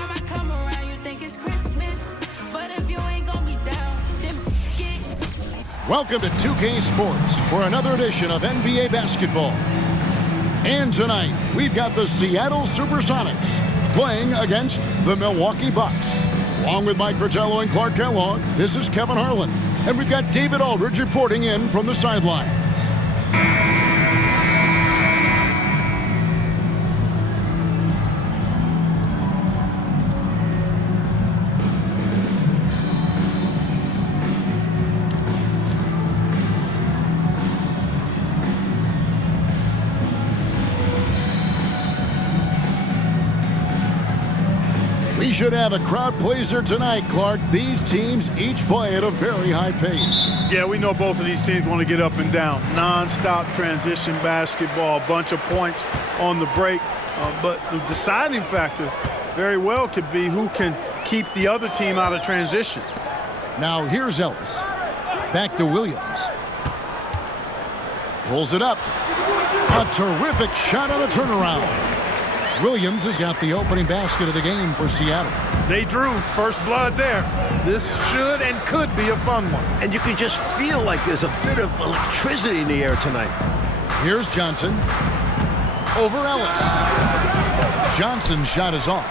time I come around, you think it's Christmas. But if you ain't gonna be down, then it. Welcome to 2K Sports for another edition of NBA basketball. And tonight, we've got the Seattle SuperSonics playing against the Milwaukee Bucks. Along with Mike Fratello and Clark Kellogg, this is Kevin Harlan. And we've got David Aldridge reporting in from the sidelines. We should have a crowd pleaser tonight, Clark. These teams each play at a very high pace. Yeah, we know both of these teams want to get up and down. Non-stop transition basketball, a bunch of points on the break. But the deciding factor very well could be who can keep the other team out of transition. Now here's Ellis. Back to Williams. Pulls it up. A terrific shot on a turnaround. Williams has got the opening basket of the game for Seattle. They drew first blood there. This should and could be a fun one. And you can just feel like there's a bit of electricity in the air tonight. Here's Johnson. Over Ellis. Johnson's shot is off.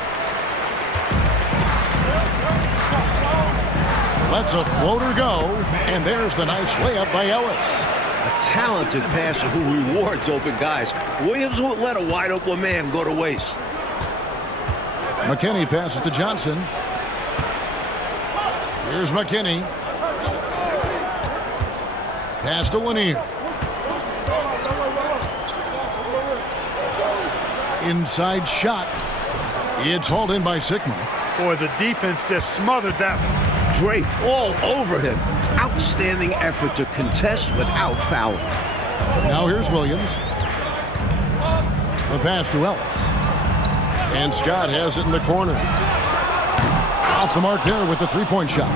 Lets a floater go, and there's the nice layup by Ellis. A talented passer who rewards open guys. Williams won't let a wide-open man go to waste. McKinney passes to Johnson. Here's McKinney. Pass to Lanier. Inside shot. It's hauled in by Sigma. Boy, the defense just smothered that one. Draped all over him. Outstanding effort to contest without fouling. Now here's Williams. The pass to Ellis. And Scott has it in the corner. Off the mark there with the three-point shot.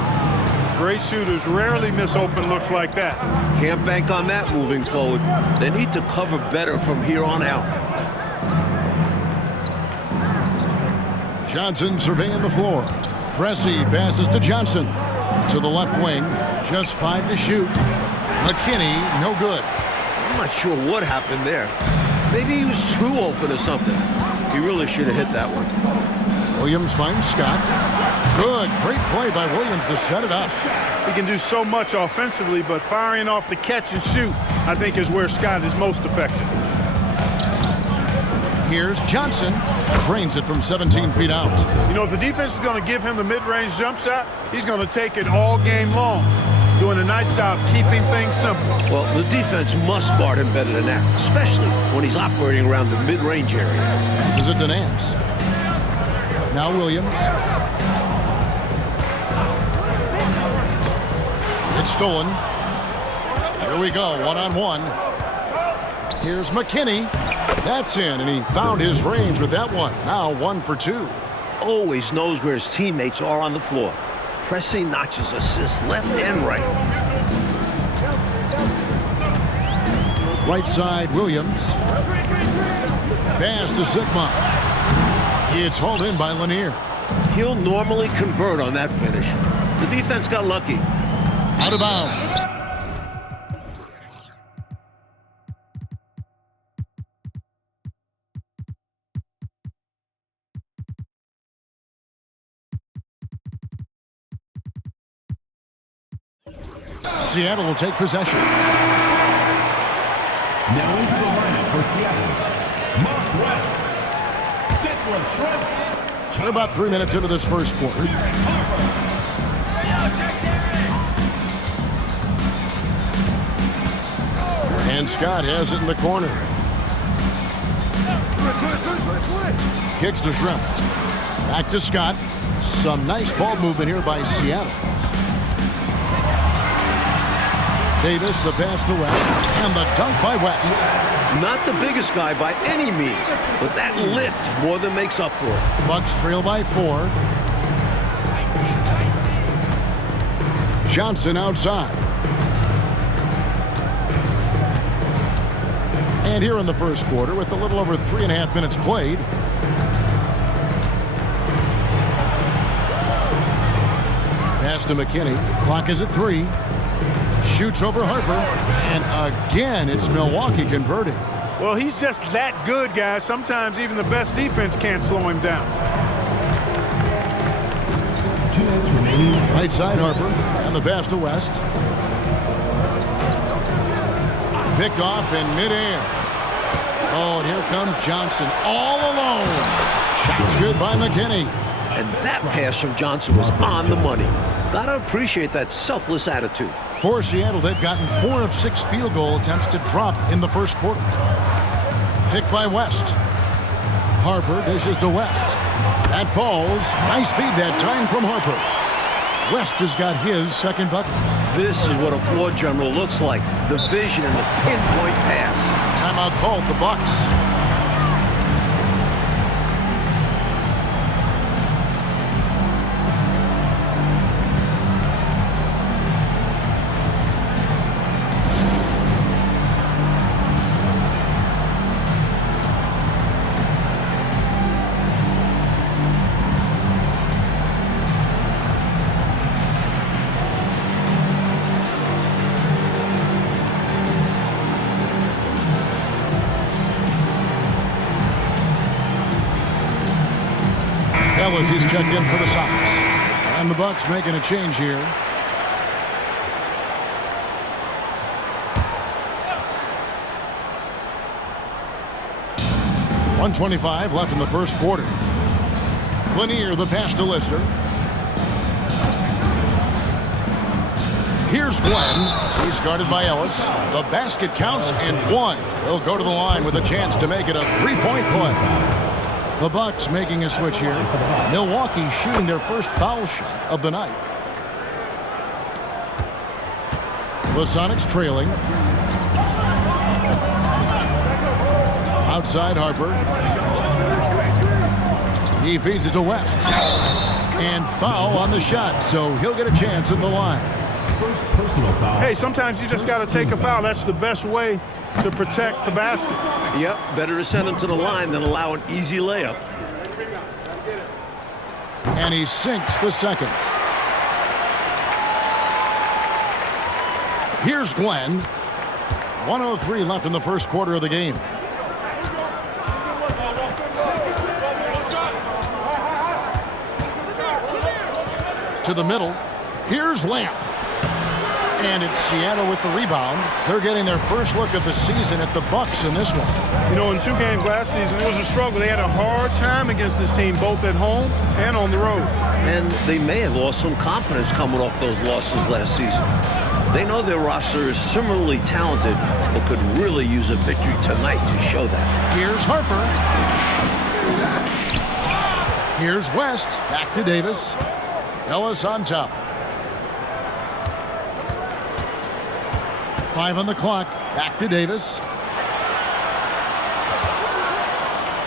Great shooters rarely miss open looks like that. Can't bank on that moving forward. They need to cover better from here on out. Johnson surveying the floor. Pressey passes to Johnson. To the left wing. Just 5 to shoot. McKinney, no good. I'm not sure what happened there. Maybe he was too open or something. He really should have hit that one. Williams finds Scott. Good. Great play by Williams to set it up. He can do so much offensively, but firing off the catch and shoot, I think, is where Scott is most effective. Here's Johnson. Drains it from 17 feet out. You know, if the defense is going to give him the mid-range jump shot, he's going to take it all game long. Doing a nice job keeping things simple. Well, the defense must guard him better than that, especially when he's operating around the mid-range area. This is it to Nance. Now Williams. It's stolen. Here we go, one-on-one. Here's McKinney. That's in, and he found his range with that one. Now 1 for 2. Always knows where his teammates are on the floor. Pressing notches assists left and right. Right side, Williams. Pass to Sigma. It's hauled in by Lanier. He'll normally convert on that finish. The defense got lucky. Out of bounds. Seattle will take possession. Now into the lineup for Seattle. Mark West. Declan Shrimp. We're about 3 minutes into this first quarter. And Scott has it in the corner. Kicks to Shrimp. Back to Scott. Some nice ball movement here by Seattle. Davis, the pass to West, and the dunk by West. Not the biggest guy by any means, but that lift more than makes up for it. Bucks trail by 4. Johnson outside. And here in the first quarter, with a little over 3.5 minutes played, Pass to McKinney. Clock is at 3. Shoots over Harper. And again, it's Milwaukee converting. Well, he's just that good, guys. Sometimes even the best defense can't slow him down. 2 minutes remaining. Right side Harper. And the pass to West. Picked off in midair. Oh, and here comes Johnson all alone. Shot's good by McKinney. And that pass from Johnson was on the money. Gotta appreciate that selfless attitude. For Seattle, they've gotten 4 of 6 field goal attempts to drop in the first quarter. Picked by West. Harper dishes to West. That falls. Nice feed that time from Harper. West has got his second bucket. This is what a floor general looks like. The vision and the pinpoint pass. Timeout called the Bucks. Ellis, he's checked in for the Sox. And the Bucks making a change here. .125 left in the first quarter. Lanier, the pass to Lister. Here's Glenn. He's guarded by Ellis. The basket counts and 1. He'll go to the line with a chance to make it a 3-point play. The Bucks making a switch here. Milwaukee shooting their first foul shot of the night. The Sonics trailing. Outside Harper. He feeds it to West. And foul on the shot, so he'll get a chance at the line. First personal foul. Hey, sometimes you just got to take a foul. That's the best way to protect the basket. Yep, better to send him to the line than allow an easy layup. And he sinks the second. Here's Glenn. 1:03 left in the first quarter of the game. To the middle. Here's Lamp. And it's Seattle with the rebound. They're getting their first look of the season at the Bucks in this one. You know, in 2 games last season, it was a struggle. They had a hard time against this team, both at home and on the road. And they may have lost some confidence coming off those losses last season. They know their roster is similarly talented, but could really use a victory tonight to show that. Here's Harper. Here's West. Back to Davis. Ellis on top. 5 on the clock. Back to Davis.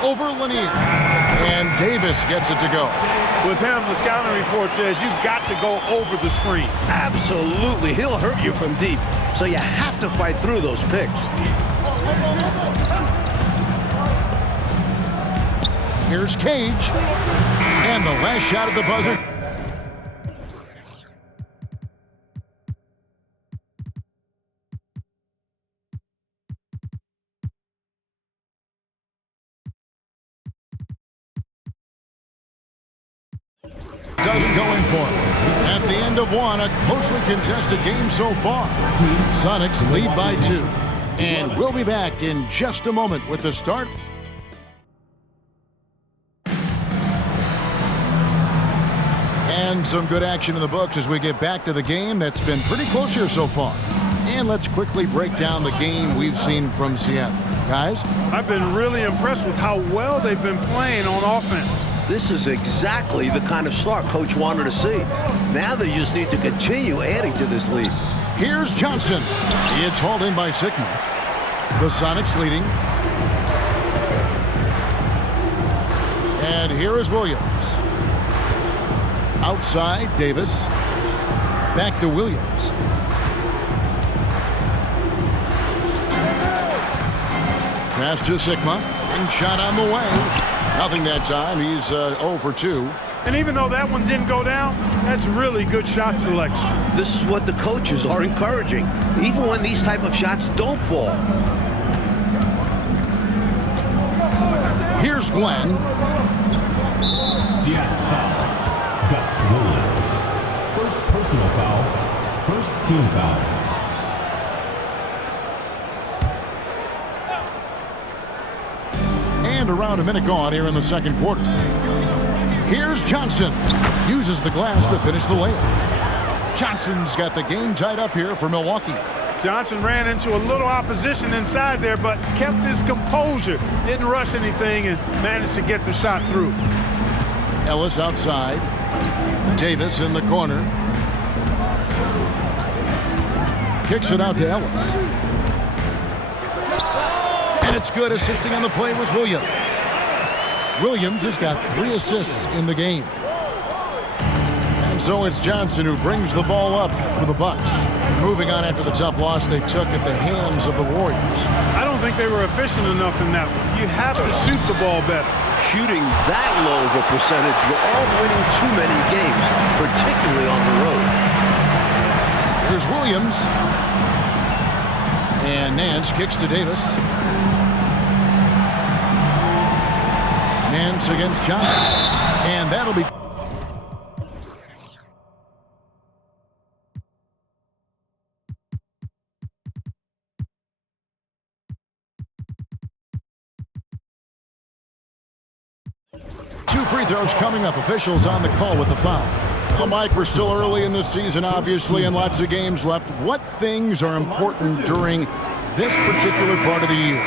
Over Lanier. And Davis gets it to go. With him, the scouting report says you've got to go over the screen. Absolutely. He'll hurt you from deep, so you have to fight through those picks. Here's Cage. And the last shot at the buzzer. Doesn't go in for him. At the end of 1, a closely contested game so far. Sonics lead by 2. And we'll be back in just a moment with the start. And some good action in the books as we get back to the game that's been pretty close here so far. And let's quickly break down the game we've seen from Seattle. Guys? I've been really impressed with how well they've been playing on offense. This is exactly the kind of start Coach wanted to see. Now they just need to continue adding to this lead. Here's Johnson. It's hauled in by Sigma. The Sonics leading. And here is Williams. Outside, Davis. Back to Williams. Pass to Sigma. And shot on the way. Nothing that time. He's 0 for 2. And even though that one didn't go down, that's really good shot selection. This is what the coaches are encouraging, even when these type of shots don't fall. Here's Glenn. Seattle foul. Gus Williams. First personal foul. First team foul. And around a minute gone here in the second quarter. Here's Johnson. Uses the glass to finish the layup. Johnson's got the game tied up here for Milwaukee. Johnson ran into a little opposition inside there, but kept his composure. Didn't rush anything and managed to get the shot through. Ellis outside. Davis in the corner. Kicks it out to Ellis. And it's good. Assisting on the play was Williams. Williams has got 3 assists in the game. And so it's Johnson who brings the ball up for the Bucks. Moving on after the tough loss they took at the hands of the Warriors. I don't think they were efficient enough in that one. You have to shoot the ball better. Shooting that low of a percentage, you are winning too many games, particularly on the road. Here's Williams. And Nance kicks to Davis. Nance against Johnson. And that'll be... Two free throws coming up. Officials on the call with the foul. Well, Mike, we're still early in this season, obviously, and lots of games left. What things are important during this particular part of the year?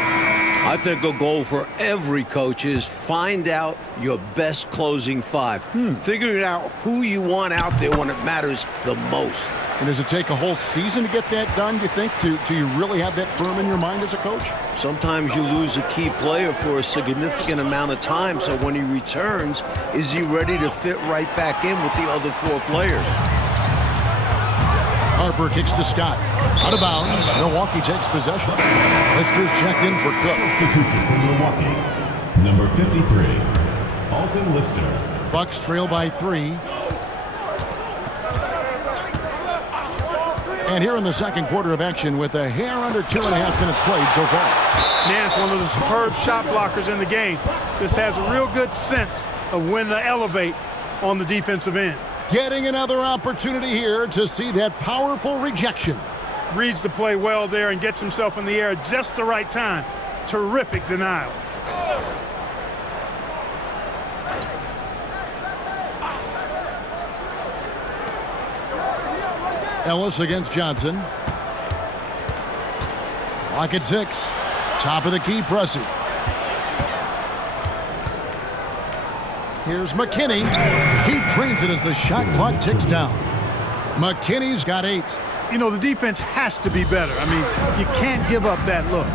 I think a goal for every coach is find out your best closing 5. Figuring out who you want out there when it matters the most. And does it take a whole season to get that done, do you think, to you really have that firm in your mind as a coach? Sometimes you lose a key player for a significant amount of time, so when he returns, is he ready to fit right back in with the other 4 players? Harper kicks to Scott. Out of bounds. Milwaukee takes possession. Lister's checked in for Cook. Substitution for Milwaukee. Number 53, Alton Lister. Bucks trail by 3. And here in the second quarter of action with a hair under 2.5 minutes played so far. Nance, one of the superb shot blockers in the game. This has a real good sense of when to elevate on the defensive end. Getting another opportunity here to see that powerful rejection. Reads the play well there and gets himself in the air at just the right time. Terrific denial. Ellis against Johnson. Clock at 6. Top of the key, Pressey. Here's McKinney. He drains it as the shot clock ticks down. McKinney's got 8. You know, the defense has to be better. I mean, you can't give up that look.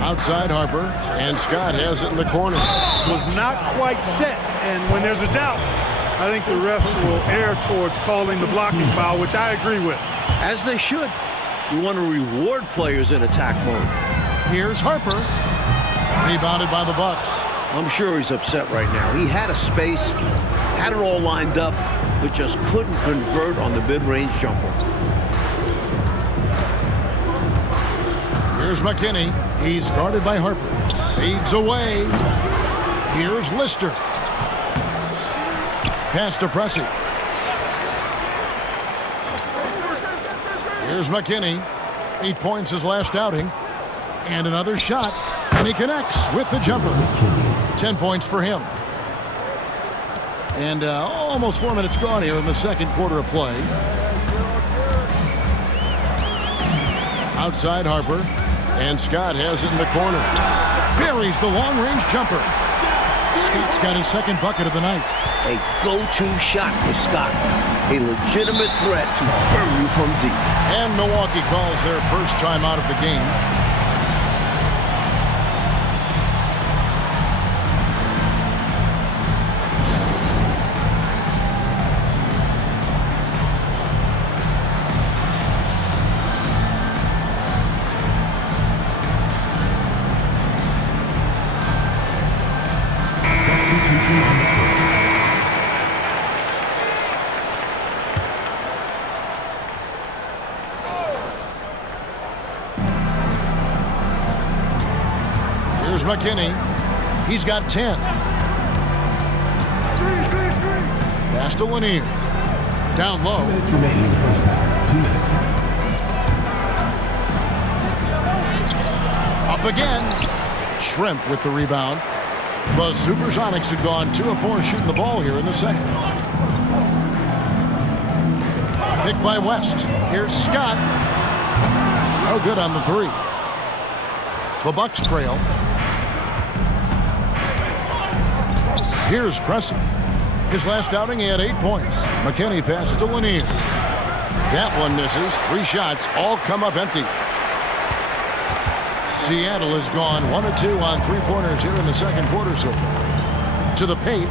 Outside Harper, and Scott has it in the corner. Was not quite set, and when there's a doubt, I think the refs will err towards calling the blocking foul, which I agree with. As they should. You want to reward players in attack mode. Here's Harper. Rebounded by the Bucks. I'm sure he's upset right now. He had a space, had it all lined up, but just couldn't convert on the mid-range jumper. Here's McKinney. He's guarded by Harper. Fades away. Here's Lister. Pass to Pressey. Here's McKinney. 8 points his last outing. And another shot. And he connects with the jumper. 10 points for him. And almost 4 minutes gone here in the second quarter of play. Outside Harper. And Scott has it in the corner. Buries the long-range jumper. Scott's got his second bucket of the night. A go-to shot for Scott. A legitimate threat to burn you from deep. And Milwaukee calls their first time out of the game. McKinney. He's got 10. Pass to Lanier. Down low. 2 minutes remaining in the first half. 2 minutes. Up again. Shrimp with the rebound. The SuperSonics had gone 2 of 4 shooting the ball here in the second. Picked by West. Here's Scott. No good on the 3. The Bucks trail. Here's Pressey. His last outing, he had 8 points. McKinney passes to Lanier. That one misses. 3 shots, all come up empty. Seattle has gone 1 of 2 on 3-pointers here in the second quarter so far. To the paint.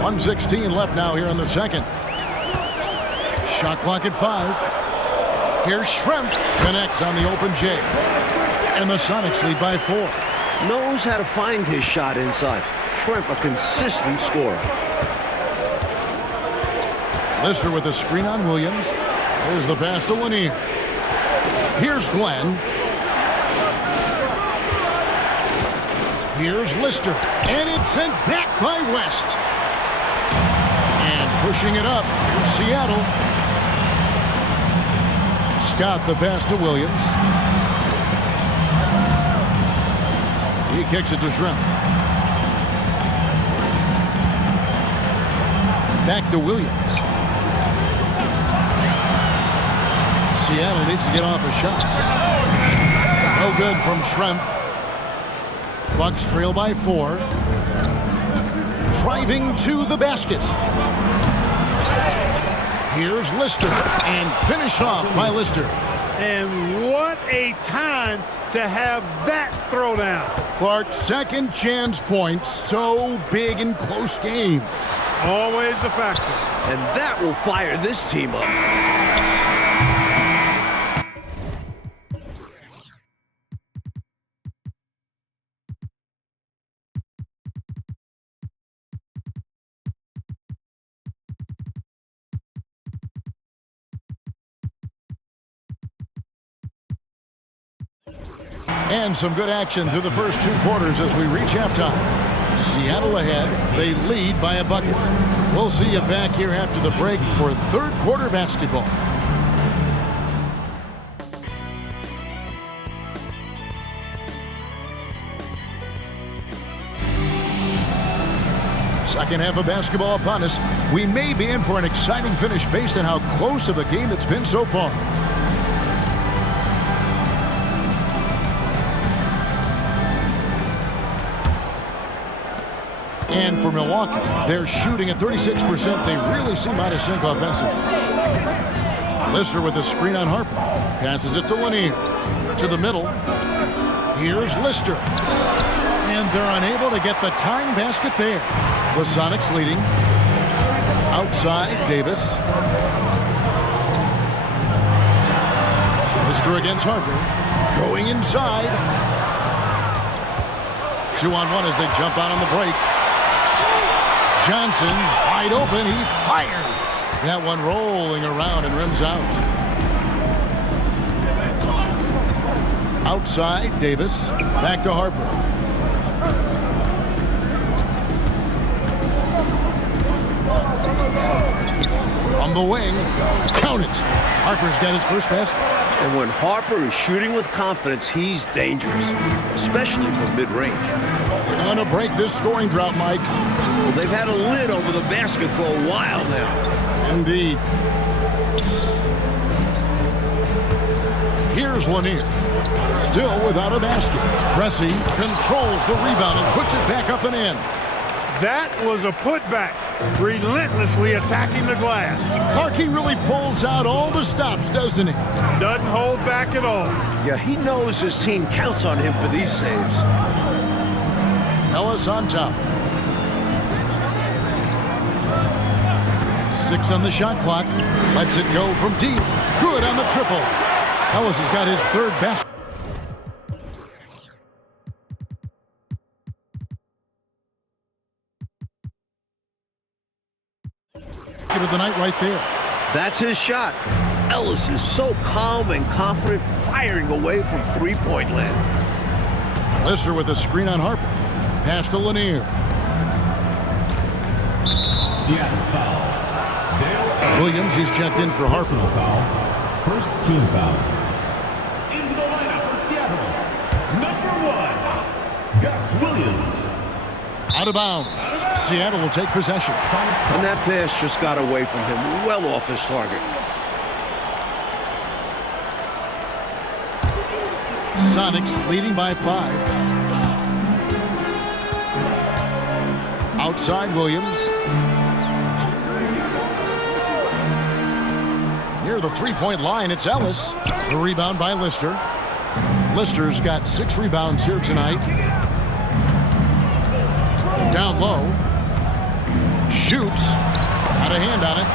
1:16 left now here in the second. Shot clock at 5. Here's Shrimp. Connects on the open J. And the Sonics lead by 4. Knows how to find his shot inside. Shrimp, a consistent scorer. Lister with a screen on Williams. There's the pass to Lanier. Here's Glenn. Here's Lister. And it's sent back by West. And pushing it up, here's Seattle. Scott the pass to Williams. He kicks it to Shrimp. Back to Williams. Seattle needs to get off a shot. No good from Shrimp. Bucks trail by 4. Driving to the basket. Here's Lister. And finished off by Lister. And what a time to have that throwdown. Clark's second chance points. So big in close games. Always a factor. And that will fire this team up. And some good action through the first 2 quarters as we reach halftime. Seattle ahead. They lead by a bucket. We'll see you back here after the break for third quarter basketball. Second half of basketball upon us. We may be in for an exciting finish based on how close of a game it's been so far. And for Milwaukee, they're shooting at 36%. They really seem out of sync offensively. Lister with a screen on Harper. Passes it to Lanier. To the middle. Here's Lister. And they're unable to get the tying basket there. The Sonics leading. Outside, Davis. Lister against Harper. Going inside. 2-on-1 as they jump out on the break. Johnson, wide open, he fires. That one rolling around and rims out. Outside, Davis. Back to Harper. On the wing, count it. Harper's got his first basket. And when Harper is shooting with confidence, he's dangerous, especially from mid-range. They're going to break this scoring drought, Mike. Well, they've had a lid over the basket for a while now. Indeed. Here's Lanier. Still without a basket. Pressey controls the rebound and puts it back up and in. That was a putback. Relentlessly attacking the glass. Clarkey really pulls out all the stops, doesn't he? Doesn't hold back at all. Yeah, he knows his team counts on him for these saves. Ellis on top. 6 on the shot clock. Lets it go from deep. Good on the triple. Ellis has got his third basket. Of the night right there. That's his shot. Ellis is so calm and confident, firing away from three-point land. Lister with a screen on Harper. Pass to Lanier. Seattle foul. Dale Williams, he's checked in for Harper. personal foul. First team foul. Into the lineup for Seattle. Number 1, Gus Williams. Out of bounds. Seattle will take possession. And that pass just got away from him, well off his target. Sonics leading by 5. Outside Williams. Near the three-point line, it's Ellis. The rebound by Lister. Lister's got 6 rebounds here tonight. Down low. Shoots. Got a hand on it.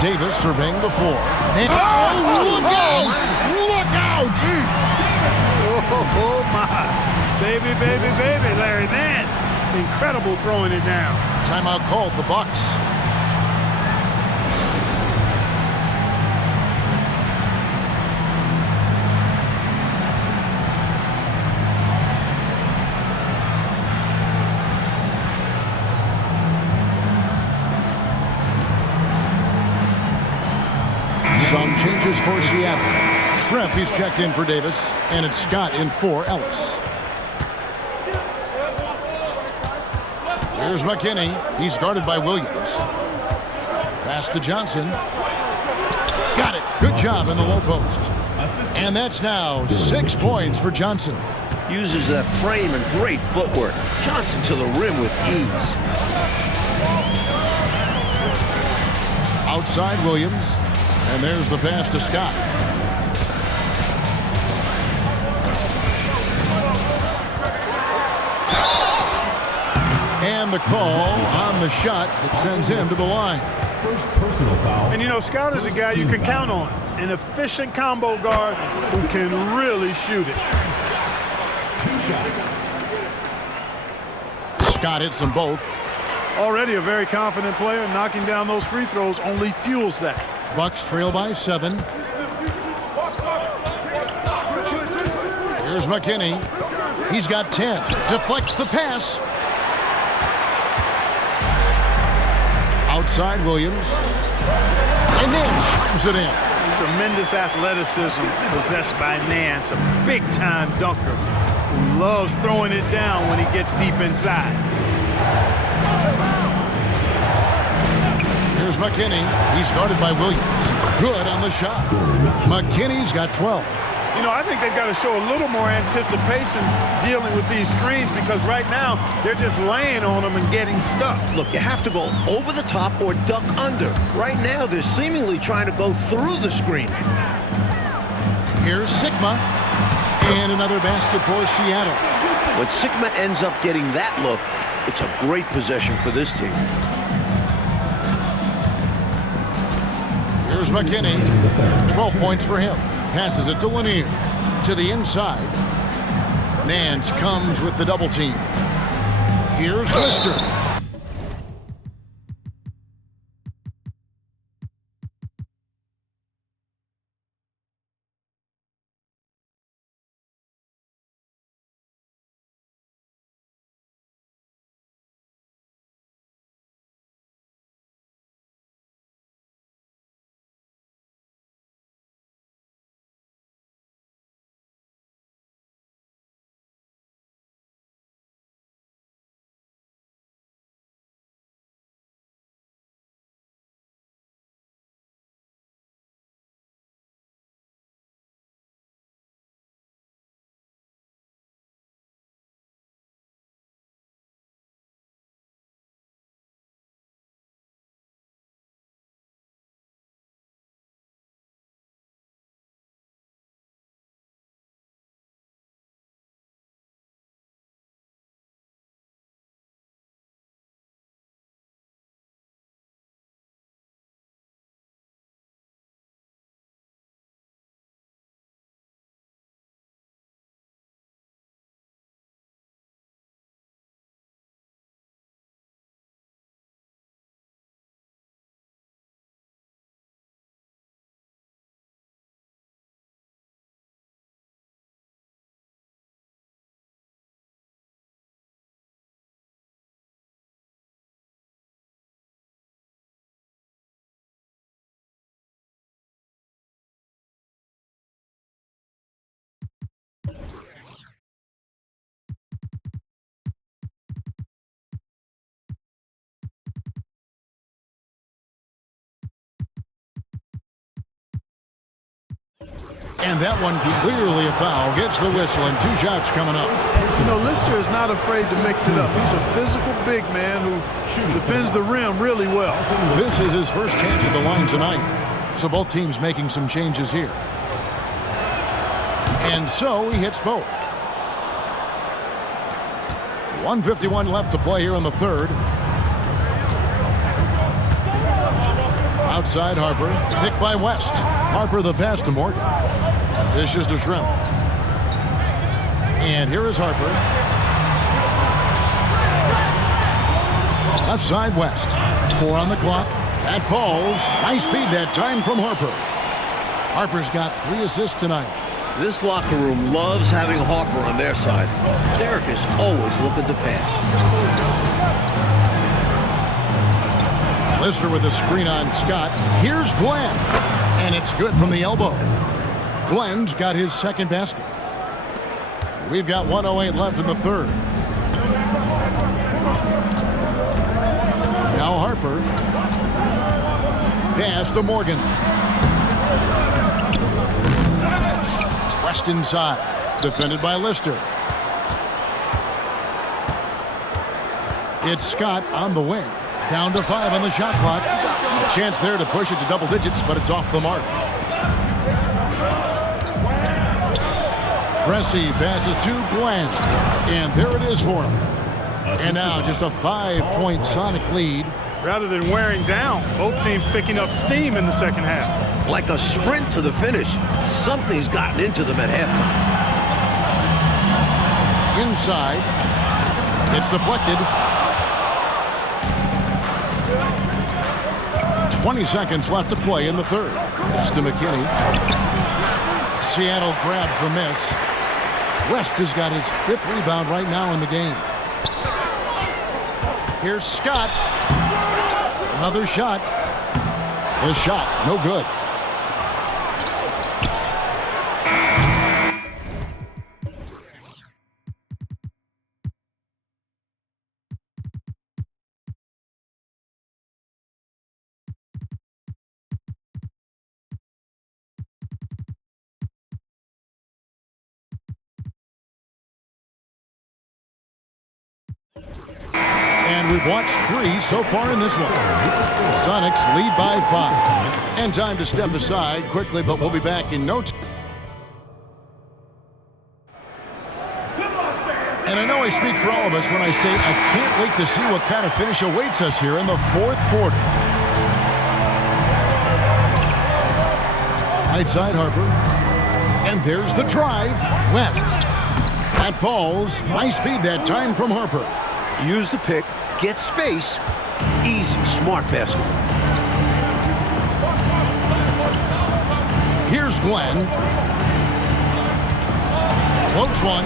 Davis surveying the floor. Oh, look out! Look out! Oh, my. Baby, baby, baby, Larry Nance. Incredible throwing it down. Timeout called, the Bucks. Some changes for Seattle. Shrimp, he's checked in for Davis, and it's Scott in for Ellis. Here's McKinney. He's guarded by Williams. Pass to Johnson. Got it. Good job in the low post. And that's now 6 points for Johnson. Uses that frame and great footwork. Johnson to the rim with ease. Outside Williams. And there's the pass to Scott. And the call on the shot that sends him to the line. First personal foul. And, you know, Scott is a guy you can count on. An efficient combo guard who can really shoot it. 2 shots. Scott hits them both. Already a very confident player. Knocking down those free throws only fuels that. Bucks trail by 7. Here's McKinney. He's got 10. Deflects the pass. Outside Williams. And then slams it in. Tremendous athleticism possessed by Nance. A big-time dunker who loves throwing it down when he gets deep inside. Here's McKinney. He's guarded by Williams. Good on the shot. McKinney's got 12. You know, I think they've got to show a little more anticipation dealing with these screens because right now they're just laying on them and getting stuck. Look, you have to go over the top or duck under. Right now, they're seemingly trying to go through the screen. Here's Sigma. And another basket for Seattle. When Sigma ends up getting that look, it's a great possession for this team. Here's McKinney. 12 points for him. Passes it to Lanier. To the inside. Nance comes with the double team. Here's Lister. And that one clearly a foul. Gets the whistle and 2 shots coming up. You know, Lister is not afraid to mix it up. He's a physical big man who defends the rim really well. This is his first chance at the line tonight. So both teams making some changes here. And so he hits both. 1:51 left to play here in the third. Outside Harper, picked by West. Harper the pass to Morgan. Dishes to Shrimp. And here is Harper. Left side West. 4 on the clock. That falls. Nice feed that time from Harper. Harper's got 3 assists tonight. This locker room loves having Harper on their side. Derek is always looking to pass. Lister with a screen on Scott. Here's Glenn. And it's good from the elbow. Glenn's got his second basket. We've got 1:08 left in the third. Now Harper. Pass to Morgan. West inside. Defended by Lister. It's Scott on the wing. Down to 5 on the shot clock. A chance there to push it to double digits, but it's off the mark. Pressey passes to Glenn. And there it is for him. And now just a 5-point Sonic lead. Rather than wearing down, both teams picking up steam in the second half. Like a sprint to the finish. Something's gotten into them at halftime. Inside. It's deflected. 20 seconds left to play in the third. Pass to McKinney. Seattle grabs the miss. West has got his 5th rebound right now in the game. Here's Scott. Another shot. The shot, no good. And we've watched 3 so far in this one. Sonics lead by 5. And time to step aside quickly, but we'll be back in no time. And I know I speak for all of us when I say I can't wait to see what kind of finish awaits us here in the 4th quarter. Right side Harper. And there's the drive. West. That falls. Nice feed that time from Harper. Use the pick, get space. Easy, smart basketball. Here's Glenn. Floats one.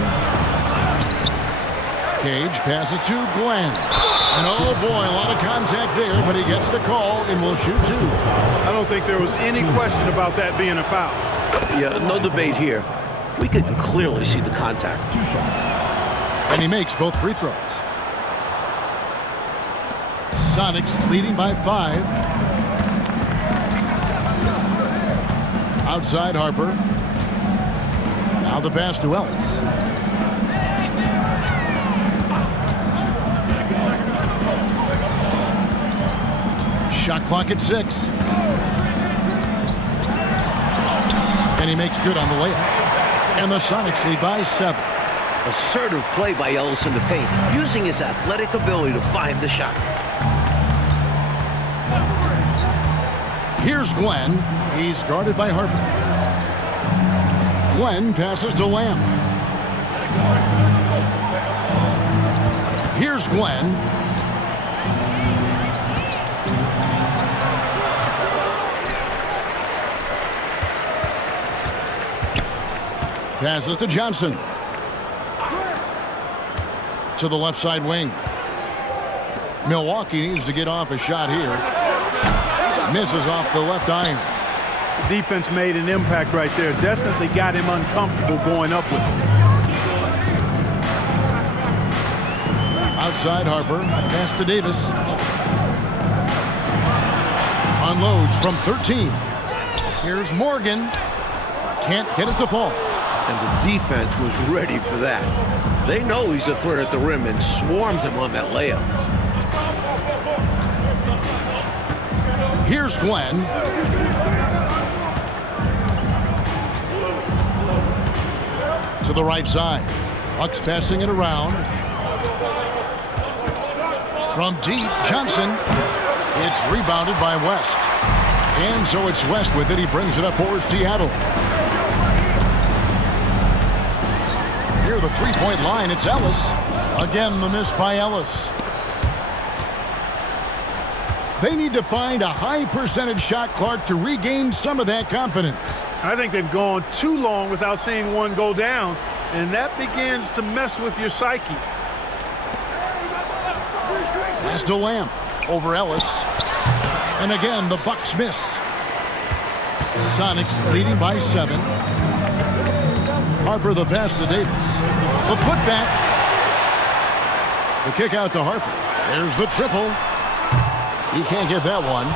Cage passes to Glenn. And oh boy, a lot of contact there, but he gets the call and will shoot 2. I don't think there was any question about that being a foul. Yeah, no debate here. We could clearly see the contact. 2 shots. And he makes both free throws. Sonics leading by 5. Outside Harper. Now the pass to Ellis. Shot clock at 6. And he makes good on the layup. And the Sonics lead by 7. Assertive play by Ellis in the paint, using his athletic ability to find the shot. Here's Glenn. He's guarded by Harper. Glenn passes to Lamb. Here's Glenn. Passes to Johnson. To the left side wing. Milwaukee needs to get off a shot here. Misses off the left iron. The defense made an impact right there. Definitely got him uncomfortable going up with it. Outside Harper. Pass to Davis. Unloads from 13. Here's Morgan. can't get it to fall. And the defense was ready for that. They know he's a threat at the rim and swarmed him on that layup. Here's Glenn. To the right side. Bucks passing it around. From deep, Johnson. It's rebounded by West. And so it's West with it. He brings it up for Seattle. Near the three-point line, it's Ellis. Again, the miss by Ellis. They need to find a high percentage shot, Clark, to regain some of that confidence. I think they've gone too long without seeing one go down, and that begins to mess with your psyche. Pass to Lamb over Ellis. And again, the Bucks miss. Sonics leading by 7. Harper the pass to Davis. The putback. The kick out to Harper. There's the triple. He can't get that one.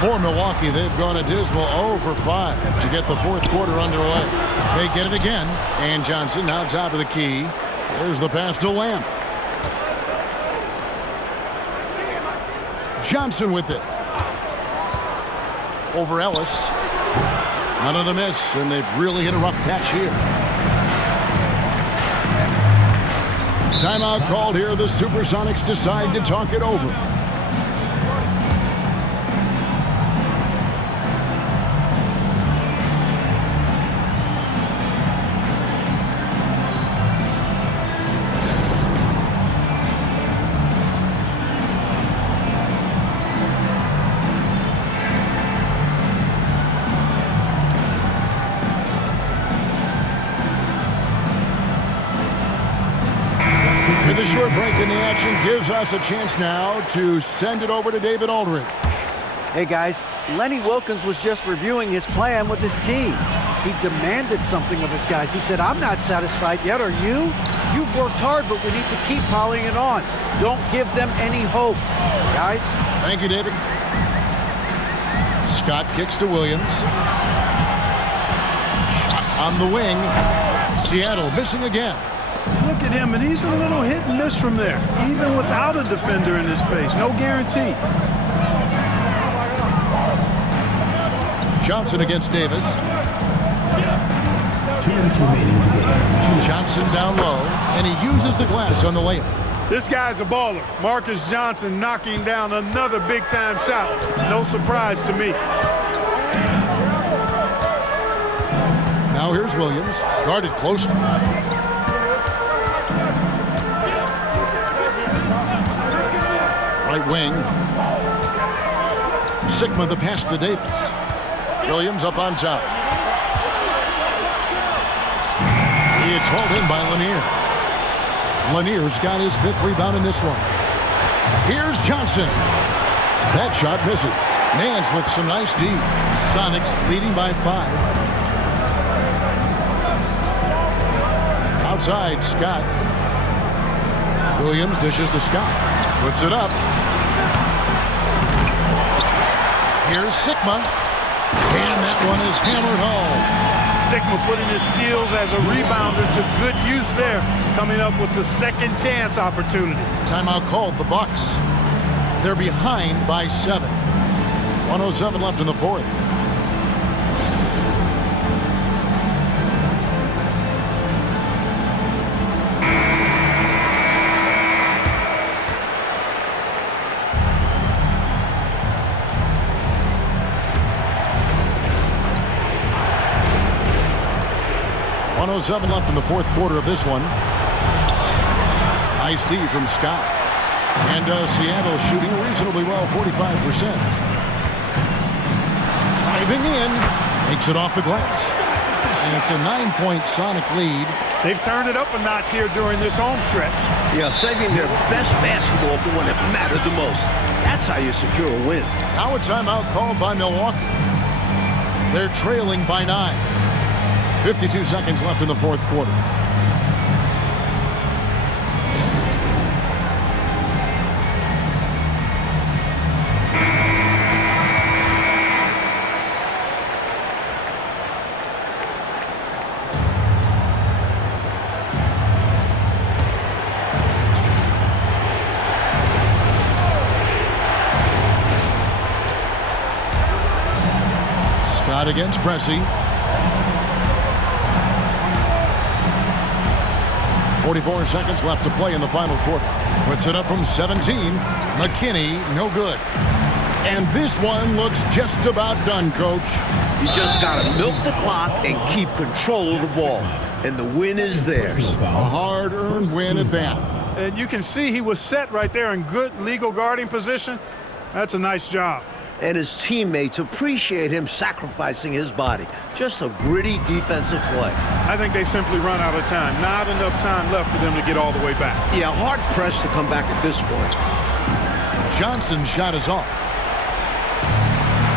For Milwaukee, they've gone a dismal 0 for 5 to get the fourth quarter underway. They get it again. And Johnson now top of the key. There's the pass to Lamb. Johnson with it. Over Ellis. Another miss, and they've really hit a rough patch here. Timeout called here. The SuperSonics decide to talk it over. The short break in the action gives us a chance now to send it over to David Aldridge. Hey guys, Lenny Wilkins was just reviewing his plan with his team. He demanded something of his guys. He said, I'm not satisfied yet, are you? You've worked hard, but we need to keep piling it on. Don't give them any hope. Guys? Thank you, David. Scott kicks to Williams. Shot on the wing. Seattle missing again. Look at him, and he's a little hit and miss from there, even without a defender in his face. No guarantee. Johnson against Davis. 2 minutes remaining in the game. Johnson down low, and he uses the glass on the layup. This guy's a baller. Marcus Johnson knocking down another big-time shot. No surprise to me. Now here's Williams, guarded closely. Right wing. Sigma the pass to Davis. Williams up on top. It's hauled in by Lanier. Lanier's got his 5th rebound in this one. Here's Johnson. That shot misses. Nance with some nice D. Sonics leading by 5. Outside, Scott. Williams dishes to Scott. Puts it up. Here's Sigma. And that one is hammered home. Sigma putting his skills as a rebounder to good use there, coming up with the second chance opportunity. Timeout called, the Bucks. They're behind by 7. 1:07 left in the fourth. .07 left in the fourth quarter of this one. Nice D from Scott. And Seattle shooting reasonably well, 45%. Driving in, makes it off the glass. And it's a 9-point Sonic lead. They've turned it up a notch here during this home stretch. Yeah, saving their best basketball for when it mattered the most. That's how you secure a win. Now a timeout called by Milwaukee. They're trailing by 9. 52 seconds left in the fourth quarter. Scott against Pressey. 44 seconds left to play in the final quarter. Puts it up from 17. McKinney, no good. And this one looks just about done, Coach. You just got to milk the clock and keep control of the ball. And the win is theirs. A hard-earned win at that. And you can see he was set right there in good legal guarding position. That's a nice job. And his teammates appreciate him sacrificing his body. Just a gritty defensive play. I think they've simply run out of time. Not enough time left for them to get all the way back. Yeah, hard-pressed to come back at this point. Johnson's shot is off.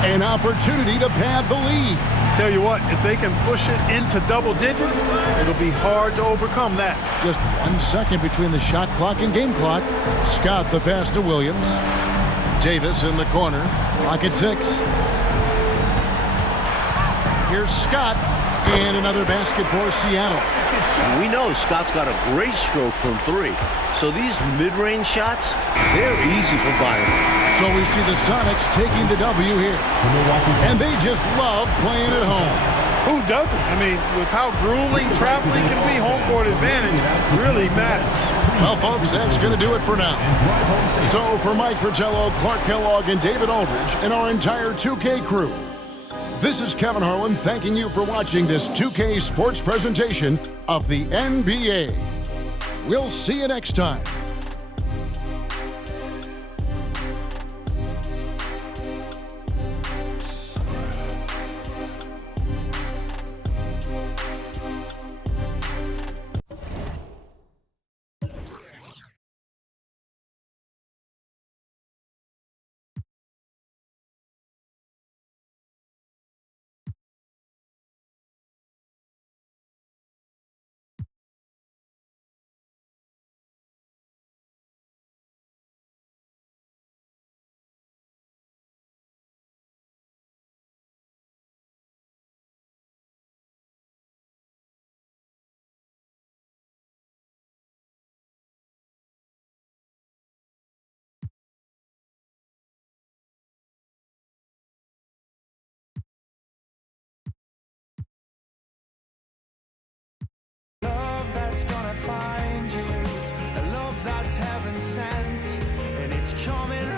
An opportunity to pad the lead. Tell you what, if they can push it into double digits, it'll be hard to overcome that. Just 1 second between the shot clock and game clock. Scott the pass to Williams. Davis in the corner. Clock at 6. Here's Scott. And another basket for Seattle. We know Scott's got a great stroke from 3. So these mid-range shots, they're easy for Byron. So we see the Sonics taking the W here. And they just love playing at home. Who doesn't? I mean, with how grueling traveling can be, home court advantage really matters. Well, folks, that's going to do it for now. So for Mike Fratello, Clark Kellogg, and David Aldridge, and our entire 2K crew, this is Kevin Harlan thanking you for watching this 2K Sports presentation of the NBA. We'll see you next time. That's gonna find you, a love that's heaven sent, and it's coming